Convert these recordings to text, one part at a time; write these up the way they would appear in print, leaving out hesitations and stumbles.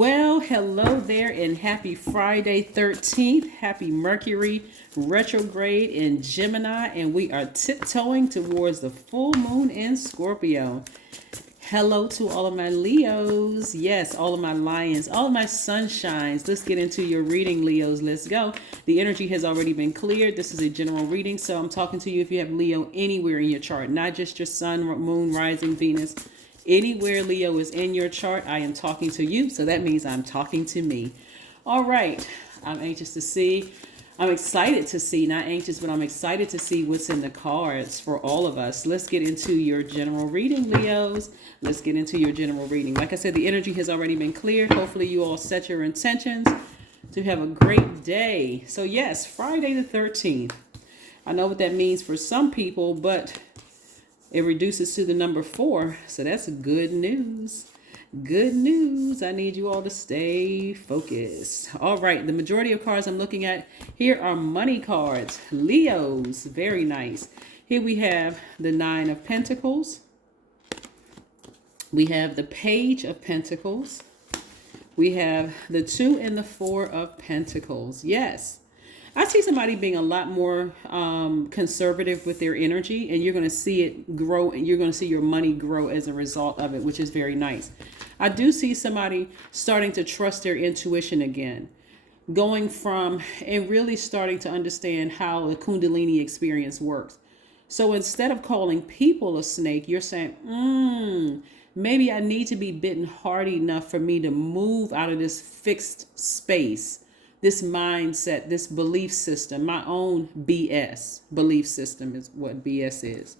Well, hello there and happy Friday 13th. Happy Mercury retrograde in Gemini, and we are tiptoeing towards the full moon in Scorpio. Hello to all of my Leos. Yes, all of my Lions, all of my sunshines. Let's get into your reading, Leos. Let's go. The energy has already been cleared. This is a general reading, so I'm talking to you if you have Leo anywhere in your chart, not just your sun, moon, rising, Venus. Anywhere Leo is in your chart, I am talking to you. So that means I'm talking to me. All right. I'm anxious to see. I'm excited to see, not anxious, but I'm excited to see what's in the cards for all of us. Let's get into your general reading, Leos. Let's get into your general reading. Like I said, the energy has already been cleared. Hopefully you all set your intentions to have a great day. So yes, Friday the 13th. I know what that means for some people, but it reduces to the number 4. So that's good news. Good news. I need you all to stay focused. All right. The majority of cards I'm looking at here are money cards. Leos. Very nice. Here we have the 9 of Pentacles. We have the Page of Pentacles. We have the 2 and the 4 of Pentacles. Yes. I see somebody being a lot more conservative with their energy, and you're going to see it grow, and you're going to see your money grow as a result of it, which is very nice. I do see somebody starting to trust their intuition again, going from and really starting to understand how the Kundalini experience works. So instead of calling people a snake, you're saying, maybe I need to be bitten hard enough for me to move out of this fixed space, this mindset, this belief system, my own BS belief system is what BS is.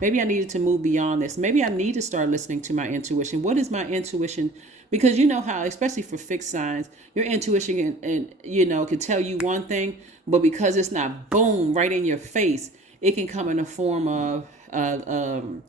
Maybe I needed to move beyond this. Maybe I need to start listening to my intuition. What is my intuition? Because you know how, especially for fixed signs, your intuition can tell you one thing, but because it's not boom right in your face, it can come in the form of an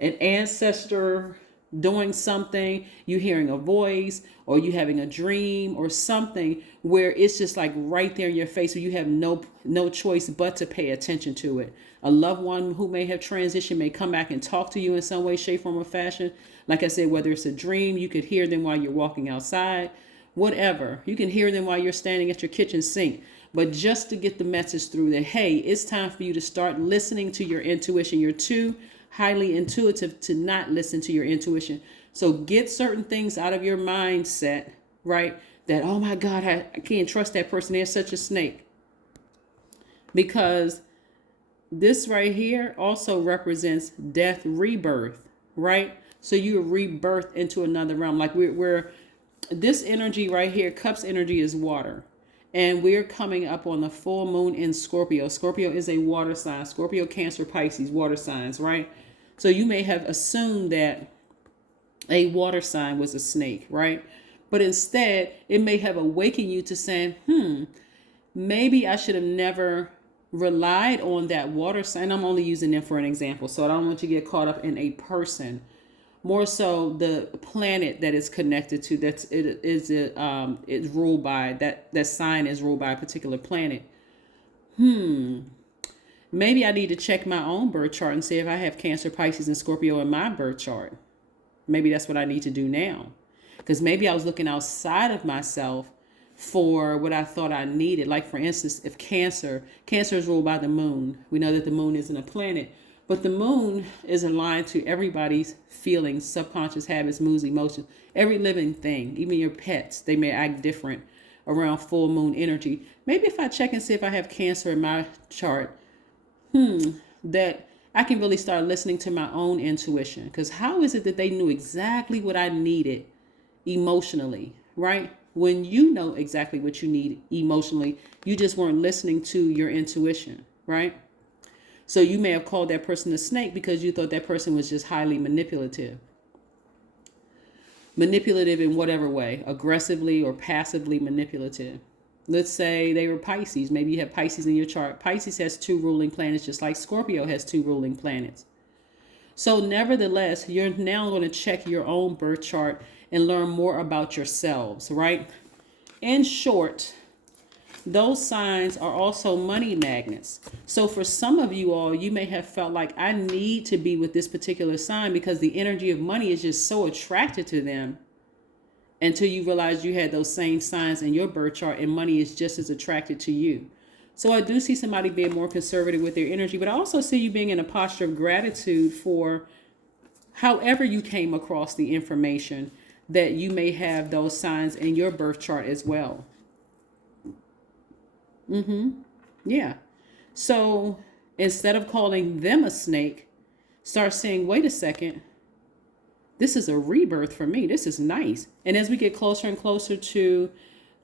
ancestor doing something, you hearing a voice, or you having a dream or something where it's just like right there in your face, so you have no choice but to pay attention to it. A loved one who may have transitioned may come back and talk to you in some way, shape, form, or fashion. Like I said, whether it's a dream, you could hear them while you're walking outside, whatever. You can hear them while you're standing at your kitchen sink. But just to get the message through that, hey, it's time for you to start listening to your intuition. You're too highly intuitive to not listen to your intuition. So get certain things out of your mindset, right? That, oh my God, I can't trust that person. They're such a snake. Because this right here also represents death, rebirth, right? So you're rebirthed into another realm. Like we're this energy right here, Cups energy is water. And we're coming up on the full moon in Scorpio. Scorpio is a water sign. Scorpio, Cancer, Pisces, water signs, right? So you may have assumed that a water sign was a snake, right? But instead, it may have awakened you to saying, maybe I should have never relied on that water sign. I'm only using them for an example, so I don't want you to get caught up in a person. More so the planet that is connected to, it's ruled by, that sign is ruled by a particular planet. Maybe I need to check my own birth chart and see if I have Cancer, Pisces, and Scorpio in my birth chart. Maybe that's what I need to do now. Because maybe I was looking outside of myself for what I thought I needed. Like, for instance, if Cancer is ruled by the moon. We know that the moon isn't a planet. But the moon is aligned to everybody's feelings, subconscious habits, moods, emotions, every living thing, even your pets. They may act different around full moon energy. Maybe if I check and see if I have Cancer in my chart, that I can really start listening to my own intuition. Because how is it that they knew exactly what I needed emotionally, right? When you know exactly what you need emotionally, you just weren't listening to your intuition, right? So you may have called that person a snake because you thought that person was just highly manipulative. Manipulative in whatever way, aggressively or passively manipulative. Let's say they were Pisces. Maybe you have Pisces in your chart. Pisces has 2 ruling planets, just like Scorpio has 2 ruling planets. So nevertheless, you're now going to check your own birth chart and learn more about yourselves, right? In short, those signs are also money magnets. So for some of you all, you may have felt like, I need to be with this particular sign because the energy of money is just so attracted to them. until you realize you had those same signs in your birth chart, and money is just as attracted to you. So I do see somebody being more conservative with their energy, but I also see you being in a posture of gratitude for however you came across the information, that you may have those signs in your birth chart as well. Yeah. So instead of calling them a snake, start saying, wait a second, this is a rebirth for me. This is nice. And as we get closer and closer to,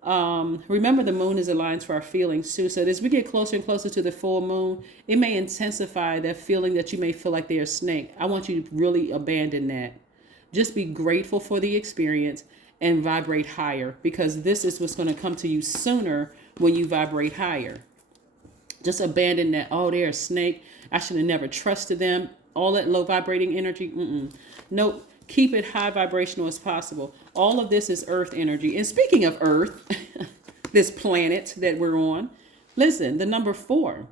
remember the moon is aligned to our feelings too. So as we get closer and closer to the full moon, it may intensify that feeling that you may feel like they're a snake. I want you to really abandon that. Just be grateful for the experience and vibrate higher, because this is what's going to come to you sooner when you vibrate higher. Just abandon that, oh, they're a snake, I should have never trusted them. All that low vibrating energy. Nope. Keep it high vibrational as possible. All of this is earth energy. And speaking of earth, this planet that we're on, listen, the number 4. When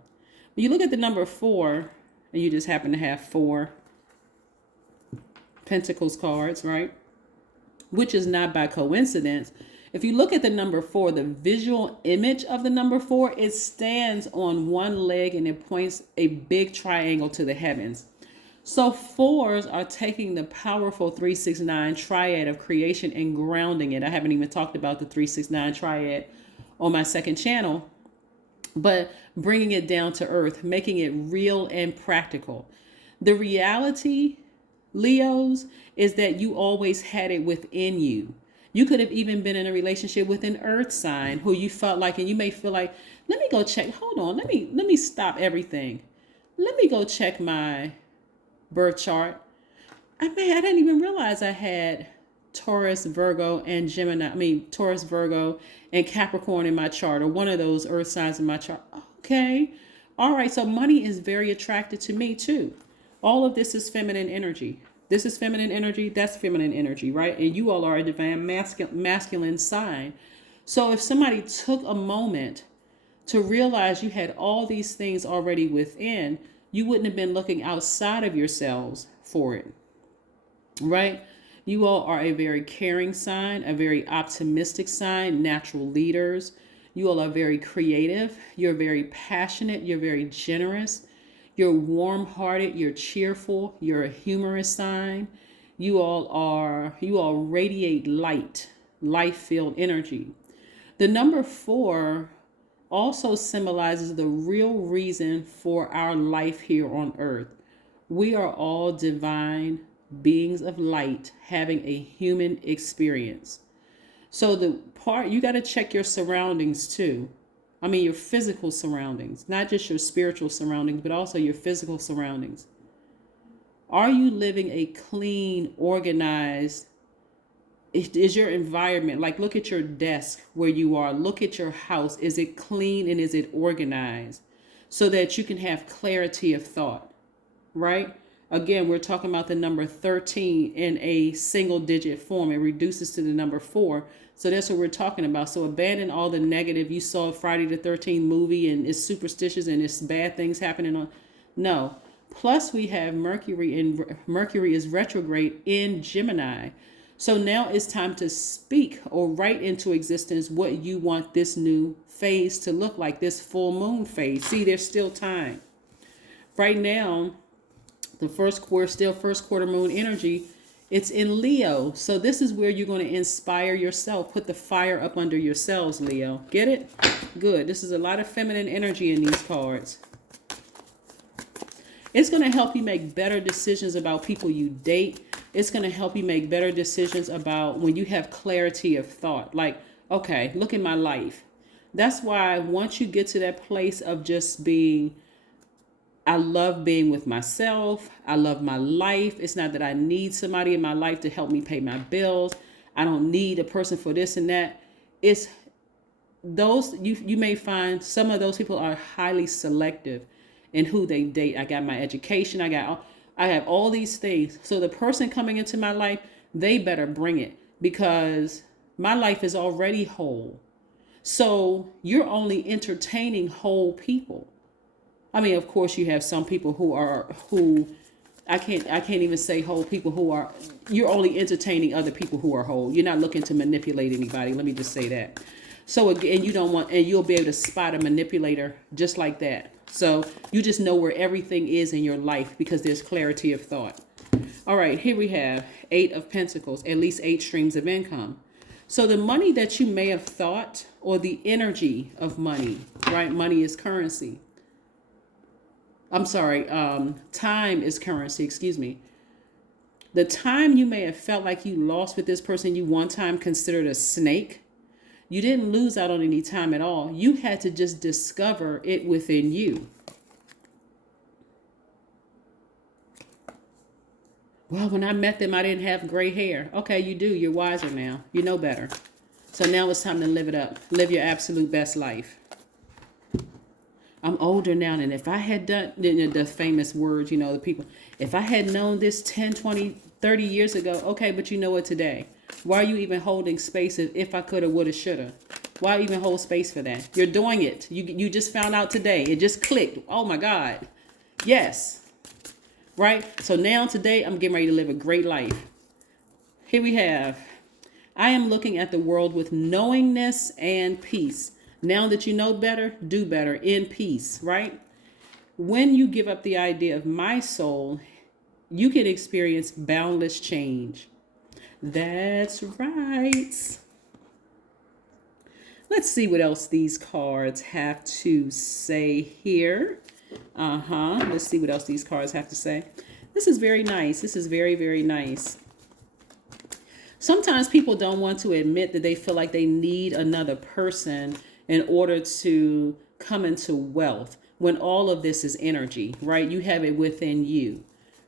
you look at the number 4, and you just happen to have 4 Pentacles cards, right? Which is not by coincidence. If you look at the number 4, the visual image of the number 4, it stands on one leg and it points a big triangle to the heavens. So 4s are taking the powerful 369 triad of creation and grounding it. I haven't even talked about the 369 triad on my second channel, but bringing it down to earth, making it real and practical. The reality, Leos, is that you always had it within you. You could have even been in a relationship with an earth sign who you felt like, and you may feel like, let me go check. Hold on. Let me stop everything. Let me go check my birth chart. I didn't even realize I had Taurus, Virgo, and Gemini. Taurus, Virgo, and Capricorn in my chart, or one of those earth signs in my chart. Okay. All right. So money is very attracted to me too. All of this is feminine energy. This is feminine energy. That's feminine energy, right? And you all are a divine masculine sign. So if somebody took a moment to realize you had all these things already within, you wouldn't have been looking outside of yourselves for it, right? You all are a very caring sign, a very optimistic sign, natural leaders. You all are very creative. You're very passionate. You're very generous. You're warm-hearted. You're cheerful. You're a humorous sign. You all radiate light, life-filled energy. The number 4 also symbolizes the real reason for our life here on earth. We are all divine beings of light having a human experience. So the part, you got to check your surroundings too. Your physical surroundings, not just your spiritual surroundings, but also your physical surroundings. Are you living a clean, organized, is your environment, like look at your desk where you are, look at your house. Is it clean and is it organized so that you can have clarity of thought, right? Again, we're talking about the number 13 in a single digit form. It reduces to the number 4. So that's what we're talking about. So abandon all the negative. You saw Friday the 13th movie and it's superstitious and it's bad things happening on. No. Plus we have Mercury, and Mercury is retrograde in Gemini. So now it's time to speak or write into existence what you want this new phase to look like, this full moon phase. See, there's still time. Right now, the first quarter moon energy, it's in Leo. So this is where you're going to inspire yourself. Put the fire up under yourselves, Leo. Get it? Good. This is a lot of feminine energy in these cards. It's going to help you make better decisions about people you date. It's going to help you make better decisions about when you have clarity of thought. Like, okay, look at my life. That's why once you get to that place of just being, I love being with myself. I love my life. It's not that I need somebody in my life to help me pay my bills. I don't need a person for this and that. It's those, you may find some of those people are highly selective in who they date. I got my education. I have all these things. So the person coming into my life, they better bring it because my life is already whole. So you're only entertaining whole people. Of course you have some people who I can't even say whole people who are, you're only entertaining other people who are whole. You're not looking to manipulate anybody. Let me just say that. So again, you don't want, and you'll be able to spot a manipulator just like that. So you just know where everything is in your life because there's clarity of thought. All right, here we have 8 of Pentacles, at least 8 streams of income. So the money that you may have thought, or the energy of money, right? Money is currency. I'm sorry, time is currency, excuse me. The time you may have felt like you lost with this person you one time considered a snake, you didn't lose out on any time at all. You had to just discover it within you. Well, when I met them, I didn't have gray hair. Okay, you do. You're wiser now. You know better. So now it's time to live it up. Live your absolute best life. I'm older now, and if I had done the famous words, the people, if I had known this 10, 20, 30 years ago, okay, but you know it today. Why are you even holding space if I coulda, woulda, shoulda? Why even hold space for that? You're doing it. You just found out today. It just clicked. Oh, my God. Yes. Right? So now today, I'm getting ready to live a great life. Here we have, I am looking at the world with knowingness and peace. Now that you know better, do better in peace, right? When you give up the idea of my soul, you can experience boundless change. That's right. Let's see what else these cards have to say here. Let's see what else these cards have to say. This is very nice. This is very, very nice. Sometimes people don't want to admit that they feel like they need another person in order to come into wealth, when all of this is energy, right? You have it within you,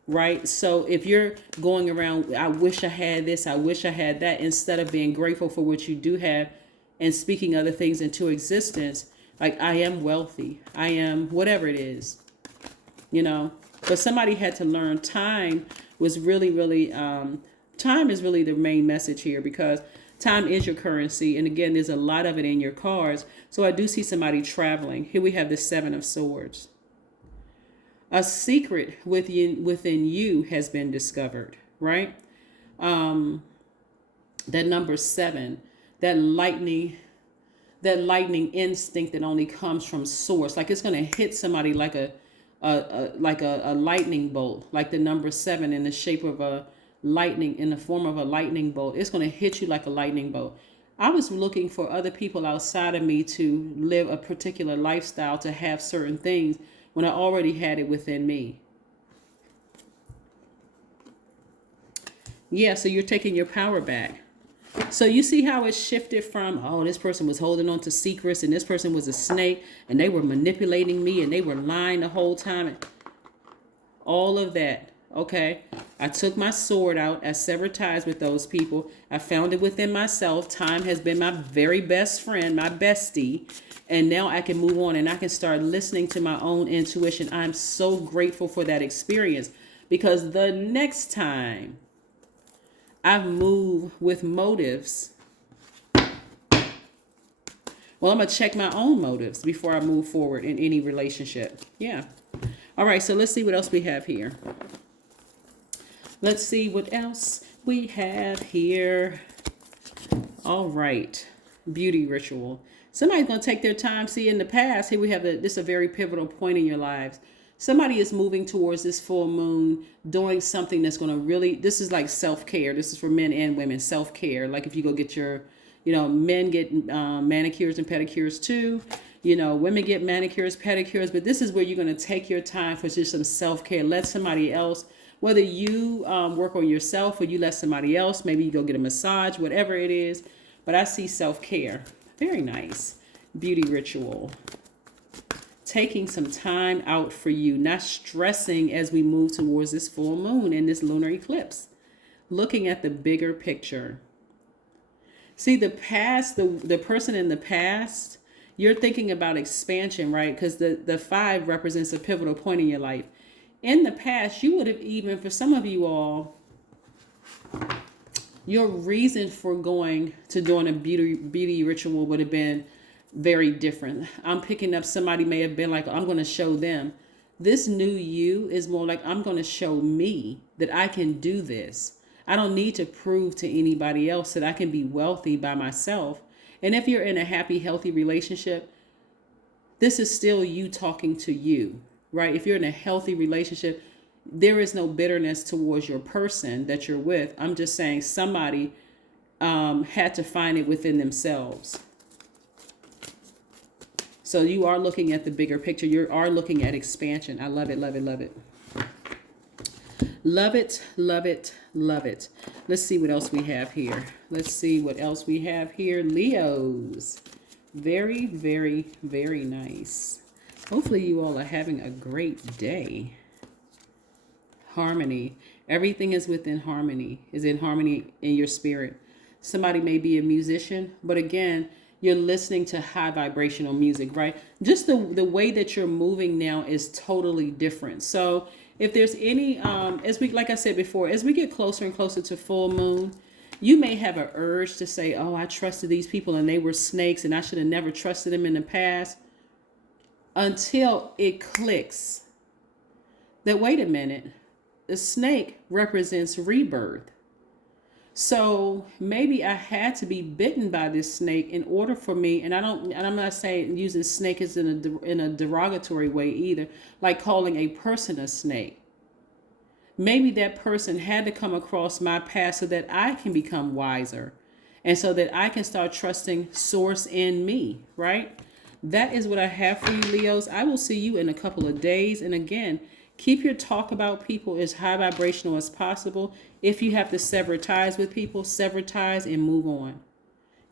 right? So if you're going around, I wish I had this, I wish I had that, instead of being grateful for what you do have and speaking other things into existence, like I am wealthy, I am whatever it is, But somebody had to learn time was really, really, time is really the main message here, because time is your currency. And again, there's a lot of it in your cards. So I do see somebody traveling. Here we have the 7 of Swords. A secret within you has been discovered, right? That number 7, that lightning instinct that only comes from source. Like it's going to hit somebody like a lightning bolt, like the number 7 in the shape of a lightning, in the form of a lightning bolt. It's going to hit you like a lightning bolt. I was looking for other people outside of me to live a particular lifestyle, to have certain things, when I already had it within me. Yeah, so you're taking your power back. So you see how it shifted from, oh, this person was holding on to secrets, and this person was a snake, and they were manipulating me, and they were lying the whole time. All of that. Okay, I took my sword out. I severed ties with those people. I found it within myself. Time has been my very best friend, my bestie. And now I can move on and I can start listening to my own intuition. I'm so grateful for that experience, because the next time I move with motives, well, I'm going to check my own motives before I move forward in any relationship. Yeah. All right, so let's see what else we have here. Let's see what else we have here. All right. Beauty ritual. Somebody's going to take their time. See, in the past, here we have this is a very pivotal point in your lives. Somebody is moving towards this full moon, doing something that's going to really, this is like self-care. This is for men and women, self-care. Like if you go get your, men get manicures and pedicures too. Women get manicures, pedicures, but this is where you're going to take your time for just some self-care. Let somebody else, whether you work on yourself or you let somebody else, maybe you go get a massage, whatever it is. But I see self-care. Very nice. Beauty ritual. Taking some time out for you, not stressing as we move towards this full moon and this lunar eclipse. Looking at the bigger picture. See, the past, the person in the past, you're thinking about expansion, right? Because the 5 represents a pivotal point in your life. In the past, you would have even, for some of you all, your reason for going to doing a beauty ritual would have been very different. I'm picking up somebody may have been like, I'm going to show them. This new you is more like, I'm going to show me that I can do this. I don't need to prove to anybody else that I can be wealthy by myself. And if you're in a happy, healthy relationship, this is still you talking to you, right? If you're in a healthy relationship, there is no bitterness towards your person that you're with. I'm just saying somebody had to find it within themselves. So you are looking at the bigger picture. You are looking at expansion. I love it, love it, love it. Love it, love it, love it. Let's see what else we have here. Let's see what else we have here. Leos. Very, very, very nice. Hopefully you all are having a great day. Harmony. Everything is within harmony, is in harmony in your spirit. Somebody may be a musician, but again, you're listening to high vibrational music, right? Just the way that you're moving now is totally different. So if there's any, like I said before, as we get closer and closer to full moon, you may have an urge to say, oh, I trusted these people and they were snakes and I should have never trusted them in the past, until it clicks that, wait a minute, the snake represents rebirth. So maybe I had to be bitten by this snake in order for me, and I'm not saying using snake as in a derogatory way either, like calling a person a snake. Maybe that person had to come across my path so that I can become wiser and so that I can start trusting source in me, right? That is what I have for you, Leos. I will see you in a couple of days. And again, keep your talk about people as high vibrational as possible. If you have to sever ties with people, sever ties and move on.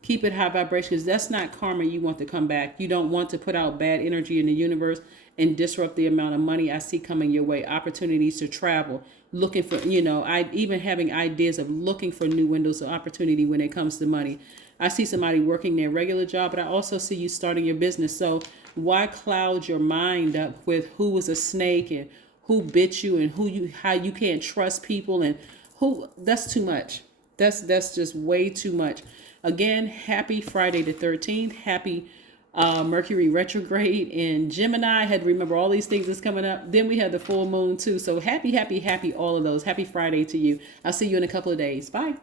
Keep it high vibration, because that's not karma you want to come back. You don't want to put out bad energy in the universe and disrupt the amount of money I see coming your way. Opportunities to travel, looking for, even having ideas of looking for new windows of opportunity when it comes to money. I see somebody working their regular job, but I also see you starting your business. So why cloud your mind up with who was a snake and who bit you and how you can't trust people and who? That's too much. That's just way too much. Again, happy Friday the 13th. Happy Mercury retrograde in Gemini. I had to remember all these things that's coming up. Then we have the full moon too. So happy, happy, happy, all of those. Happy Friday to you. I'll see you in a couple of days. Bye.